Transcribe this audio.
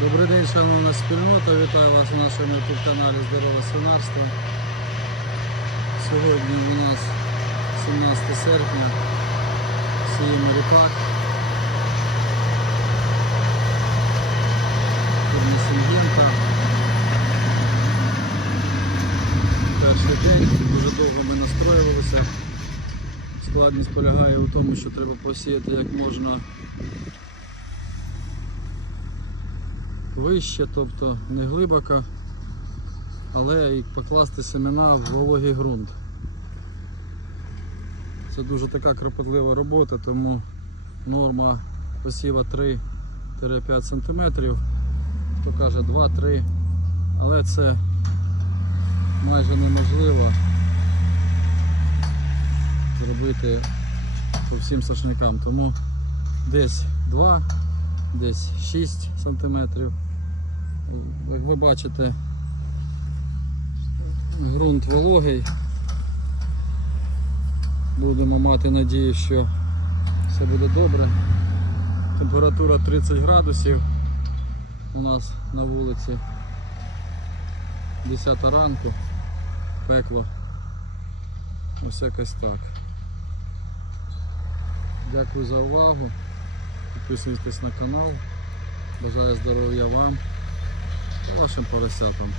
Добрий день, шановна спільнота. Вітаю вас на нашому youtube каналі Здорове свинарство. Сьогодні у нас 17 серпня. Сіємо ріпак. Сингента. Перший день, дуже довго ми настроювалися. Складність полягає у тому, що треба посіяти як можна вище, тобто не глибоко, але і покласти семена в вологий ґрунт. Це дуже така кропотлива робота, тому норма посіва 3-5 см, хто каже 2-3, але це майже неможливо зробити по всім сошникам. Тому десь 2, десь 6 сантиметрів. Як ви бачите, ґрунт вологий. Будемо мати надію, що все буде добре. Температура 30 градусів у нас на вулиці. 10 ранку, пекло. Ось якось так. Дякую за увагу. Підписуйтесь на канал. Бажаю здоров'я вам та вашим поросятам.